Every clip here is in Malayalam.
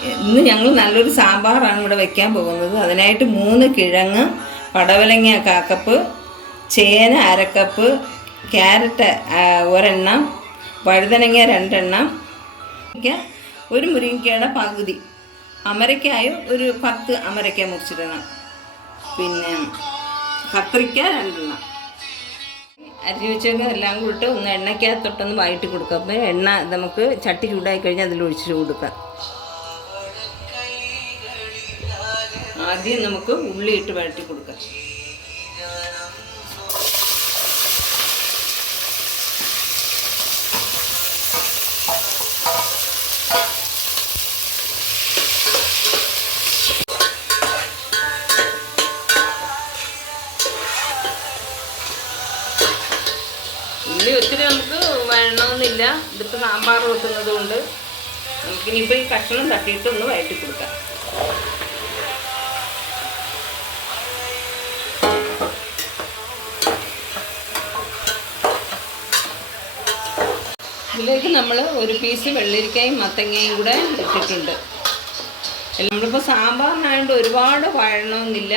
ഇന്ന് ഞങ്ങൾ നല്ലൊരു സാമ്പാറാണ് ഇവിടെ വെക്കാൻ പോകുന്നത്. അതിനായിട്ട് മൂന്ന് കിഴങ്ങ് പടവലങ്ങ കാക്കപ്പ് ചേന അരക്കപ്പ് ക്യാരറ്റ് ഒരെണ്ണം വഴുതനങ്ങ രണ്ടെണ്ണം ഒരു മുരിങ്ങയ്ക്കയുടെ പകുതി. അമരയ്ക്കായ ഒരു പത്ത് അമരയ്ക്ക മുറിച്ചിടണം. പിന്നെ കത്രിക്ക രണ്ടെണ്ണം. അരിഞ്ഞു വെച്ചൊക്കെ എല്ലാം കൂടിയിട്ട് ഒന്ന് എണ്ണയ്ക്കകത്തൊട്ടൊന്ന് വഴറ്റി കൊടുക്കുക അപ്പോൾ എണ്ണ നമുക്ക് ചട്ടി ചൂടായി കഴിഞ്ഞാൽ അതിൽ ഒഴിച്ചിട്ട് കൊടുക്കാം. ആദ്യം നമുക്ക് ഉള്ളി ഇട്ട് വഴറ്റി കൊടുക്കാം. ഉള്ളി ഒത്തിരി നമുക്ക് വഴണമെന്നില്ല ഇതിപ്പോൾ സാമ്പാർ വെക്കുന്നത് കൊണ്ട് നമുക്കിനിയിപ്പോൾ ഈ കഷ്ണം തട്ടിയിട്ട് ഒന്ന് വഴറ്റി കൊടുക്കാം. ഇതിലേക്ക് നമ്മൾ ഒരു പീസ് വെള്ളരിക്കയും മത്തങ്ങയും കൂടെ ഇട്ടിട്ടുണ്ട്. നമ്മളിപ്പോൾ സാമ്പാറിനായതുകൊണ്ട് ഒരുപാട് വഴണമെന്നില്ല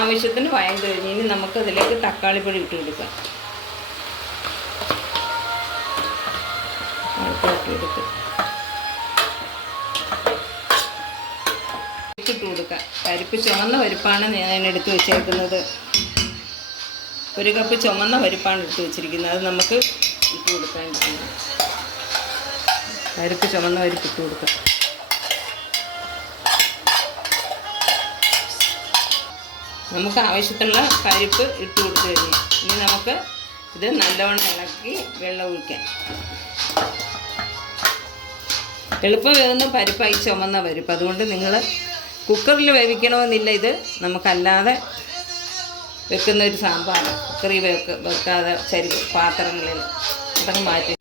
ആവശ്യത്തിന് വഴം കഴിഞ്ഞ് ഇനി നമുക്ക് അതിലേക്ക് തക്കാളിപ്പൊടി ഇട്ട് കൊടുക്കാം. ഇട്ട് കൊടുക്കാം. പരിപ്പ് ചുമന്ന പരിപ്പാണ് ഞാൻ എടുത്ത് വെച്ചേക്കുന്നത്. ഒരു കപ്പ് ചുമന്ന പരിപ്പാണ് എടുത്ത് വെച്ചിരിക്കുന്നത്. അത് നമുക്ക് ഇട്ട് കൊടുക്കാൻ പരിപ്പ് ചുമന്ന പരിപ്പ് ഇട്ട് കൊടുക്കാം. നമുക്ക് ആവശ്യത്തിനുള്ള പരിപ്പ് ഇട്ട് കൊടുത്തു കഴിഞ്ഞു. ഇനി നമുക്ക് ഇത് നല്ലവണ്ണം ഇളക്കി വെള്ളം ഒഴിക്കാം. എളുപ്പം വേകുന്ന പരിപ്പായി ചുമന്ന പരിപ്പ്. അതുകൊണ്ട് നിങ്ങൾ കുക്കറിൽ വേവിക്കണമെന്നില്ല ഇത്. നമുക്കല്ലാതെ വെക്കുന്ന ഒരു സാമ്പാറാണ് കുക്കറിൽ വെക്ക വെക്കാതെ ചരി പാത്രങ്ങളിൽ അതൊക്കെ മാറ്റി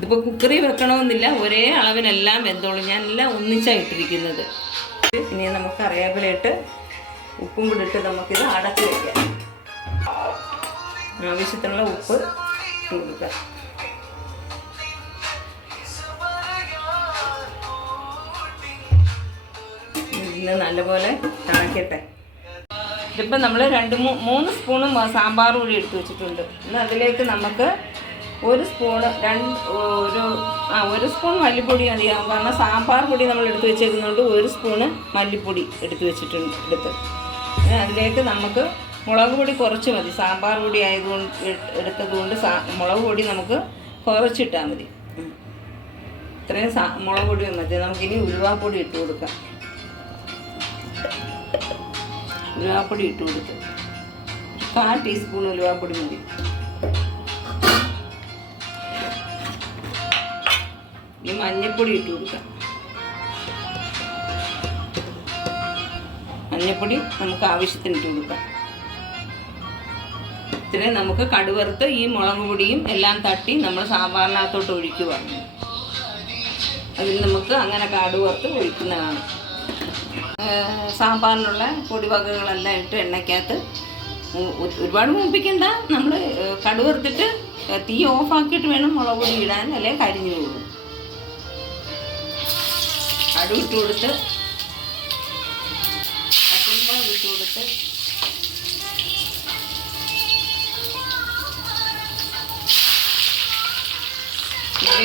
ഇതിപ്പോൾ കുക്കറി വെക്കണമെന്നില്ല ഒരേ അളവിനെല്ലാം വെന്തോളും. ഞാൻ എല്ലാം ഒന്നിച്ചാണ് ഇട്ടിരിക്കുന്നത്. ഇനി നമുക്ക് അറിയാപ്പിലിട്ട് ഉപ്പും കൂടി ഇട്ട് നമുക്കിത് അടച്ചു വയ്ക്കാം ആവശ്യത്തിനുള്ള ഉപ്പ് കൊടുക്കാം. ഇന്ന് നല്ലപോലെ തിളക്കട്ടെ ഇതിപ്പോൾ നമ്മൾ രണ്ട് മൂന്ന് സ്പൂണും സാമ്പാർ കൂടി എടുത്തു വെച്ചിട്ടുണ്ട്. ഇന്ന് അതിലേക്ക് നമുക്ക് ഒരു സ്പൂണ് രണ്ട് ഒരു ആ ഒരു സ്പൂൺ മല്ലിപ്പൊടി മതിയാവും കാരണം സാമ്പാർ പൊടി നമ്മൾ എടുത്ത് വെച്ചേക്കുന്നതുകൊണ്ട് ഒരു സ്പൂണ് മല്ലിപ്പൊടി എടുത്ത് വെച്ചിട്ടുണ്ട് എടുത്ത്. അതിലേക്ക് നമുക്ക് മുളക് പൊടി കുറച്ച് മതി. സാമ്പാർ പൊടി ആയതുകൊണ്ട് എടുത്തതുകൊണ്ട് സാ മുളക് പൊടി നമുക്ക് കുറച്ചിട്ടാൽ മതി. ഇത്രയും സാ മുളക് പൊടി മതി. നമുക്കിനി ഉലുവാപ്പൊടി ഇട്ട് കൊടുക്കാം. ഉലുവാപ്പൊടി ഇട്ട് കൊടുത്ത്. കാൽ ടീസ്പൂൺ ഉലുവാപ്പൊടി മതി. മഞ്ഞപ്പൊടി ഇട്ട് കൊടുക്കാം. മഞ്ഞപ്പൊടി നമുക്ക് ആവശ്യത്തിന് ഇട്ട് കൊടുക്കാം. ഇത്രയും നമുക്ക് കടുവറുത്ത് ഈ മുളക് പൊടിയും എല്ലാം തട്ടി നമ്മൾ സാമ്പാറിനകത്തോട്ട് ഒഴിക്കുക. അതിൽ നമുക്ക് അങ്ങനെ കടുവറുത്ത് ഒഴിക്കുന്നതാണ്. സാമ്പാറിനുള്ള പൊടിവകകളെല്ലാം ഇട്ട് എണ്ണയ്ക്കകത്ത് ഒരുപാട് മൂപ്പിക്കണ്ട. നമ്മൾ കടുവറുത്തിട്ട് തീ ഓഫാക്കിയിട്ട് വേണം മുളക് പൊടി ഇടാൻ അല്ലെങ്കിൽ കരിഞ്ഞു പോകും കടു ഇട്ട് കൊടുത്ത് പച്ചമുളക് ഇട്ട് കൊടുത്ത്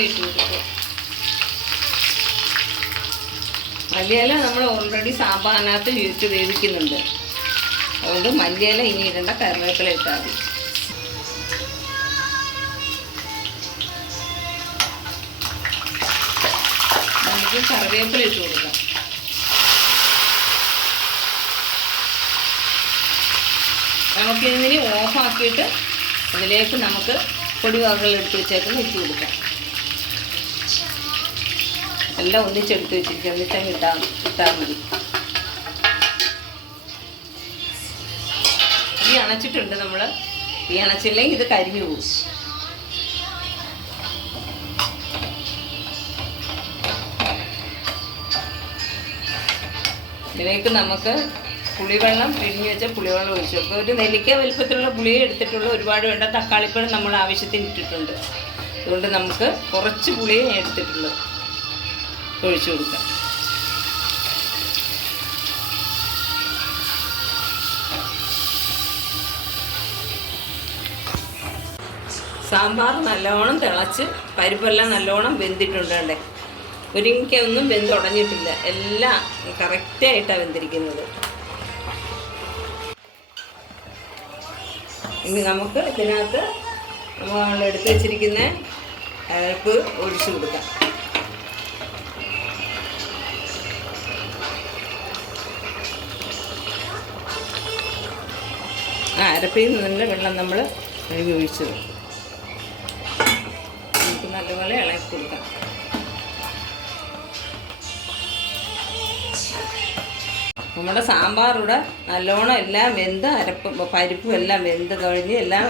ഇട്ട് കൊടുത്ത്. മല്ലിയില നമ്മൾ ഓൾറെഡി സാമ്പാറിനകത്ത് ഇട്ട് വേവിക്കുന്നുണ്ട്. അതുകൊണ്ട് മല്ലിയില ഇനി ഇടേണ്ട കറിവേപ്പില ഇട്ടാൽ മതി. നമുക്ക് കറിവേപ്പില ഇട്ട് കൊടുക്കാം. നമുക്ക് ഇതിന് ഓഫാക്കിയിട്ട് അതിലേക്ക് നമുക്ക് പൊടിവകകൾ എടുത്ത് വെച്ചേക്കുന്ന ഇട്ട് കൊടുക്കാം. എല്ലാം ഒന്നിച്ചെടുത്ത് വെച്ചിരിക്കുക. എന്നിട്ട് ഇട്ടാൽ ഇട്ടാൽ മതി. ഈ അണച്ചിട്ടുണ്ട് നമ്മൾ ഈ അണച്ചില്ലെങ്കിൽ ഇത് കരിഞ്ഞു പോകും. ഇതിലേക്ക് നമുക്ക് പുളിവെള്ളം പിഴിഞ്ഞ് വെച്ച പുളിവെള്ളം ഒഴിച്ചു. കൊടുക്കുക ഒരു നെല്ലിക്ക വലിപ്പത്തിലുള്ള പുളി എടുത്തിട്ടുള്ള ഒരുപാട് വേണ്ട തക്കാളിപ്പഴം നമ്മൾ ആവശ്യത്തിന് ഇട്ടിട്ടുണ്ട്. അതുകൊണ്ട് നമുക്ക് കുറച്ച് പുളിയേ എടുത്തിട്ടുള്ളൂ ഒഴിച്ചു കൊടുക്കാം. സാമ്പാർ നല്ലോണം തിളച്ച് പരിപ്പെല്ലാം നല്ലോണം വെന്തിട്ടുണ്ട് വെന്ത് വെന്തുടഞ്ഞിട്ടില്ല എല്ലാം കറക്റ്റായിട്ടാണ് വെന്തിരിക്കുന്നത്. ഇനി നമുക്ക് ഇതിനകത്ത് നമ്മൾ എടുത്ത് വെച്ചിരിക്കുന്ന അരപ്പ് ഒഴിച്ചു കൊടുക്കാം. ആ അരപ്പിൽ നല്ല വെള്ളം നമ്മൾ കഴുകി ഒഴിച്ചത് നമുക്ക് നല്ലപോലെ ഇളക്കി കൊടുക്കാം. നമ്മുടെ സാമ്പാറിവിടെ നല്ലോണം എല്ലാം വെന്ത് അരപ്പ് പരിപ്പും എല്ലാം വെന്ത് കഴിഞ്ഞ് എല്ലാം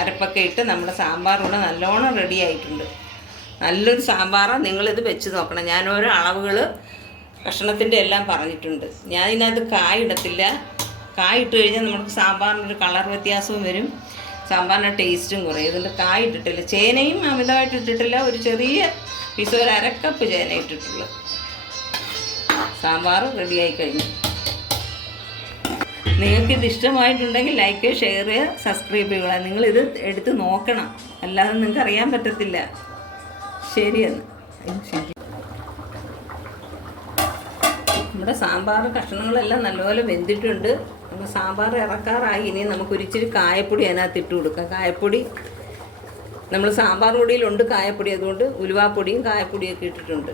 അരപ്പൊക്കെ ഇട്ട് നമ്മുടെ സാമ്പാർ ഇവിടെ നല്ലോണം റെഡി ആയിട്ടുണ്ട്. നല്ലൊരു സാമ്പാറാണ് നിങ്ങളിത് വെച്ച് നോക്കണം. ഞാൻ ഓരോ അളവുകൾ ഭക്ഷണത്തിന്റെ എല്ലാം പറഞ്ഞിട്ടുണ്ട്. ഞാൻ ഇതിനകത്ത് കായ ഇടത്തില്ല. കായ ഇട്ട് കഴിഞ്ഞാൽ നമുക്ക് സാമ്പാറിനൊരു കളർ വ്യത്യാസവും വരും. സാമ്പാറിന്റെ ടേസ്റ്റും കുറയും. ഇതിന്റെ കായ ഇട്ടിട്ടില്ല. ചേനയും അമിതമായിട്ട് ഇട്ടിട്ടില്ല. ഒരു ചെറിയ പീസ് ഒരു അരക്കപ്പ് ചേന ഇട്ടിട്ടുള്ളൂ. സാമ്പാർ റെഡിയായി കഴിഞ്ഞു. നിങ്ങൾക്ക് ഇത് ഇഷ്ടമായിട്ടുണ്ടെങ്കിൽ ലൈക്ക് ഷെയർ ചെയ്യുക സബ്സ്ക്രൈബ് ചെയ്യുക. നിങ്ങളിത് എടുത്ത് നോക്കണം. അല്ലാതെ നിങ്ങൾക്ക് അറിയാൻ പറ്റത്തില്ല. ശരിയെന്ന് ശരി നമ്മുടെ സാമ്പാർ കഷ്ണങ്ങളെല്ലാം നല്ലപോലെ വെന്തിട്ടുണ്ട്. അപ്പോൾ സാമ്പാർ ഇറക്കാറായി. ഇനി നമുക്ക് ഒരിച്ചിരി കായപ്പൊടി അതിനകത്ത് ഇട്ട് കൊടുക്കാം. കായപ്പൊടി നമ്മൾ സാമ്പാർ പൊടിയിലുണ്ട് കായപ്പൊടി. അതുകൊണ്ട് ഉലുവാപ്പൊടിയും കായപ്പൊടിയൊക്കെ ഇട്ടിട്ടുണ്ട്.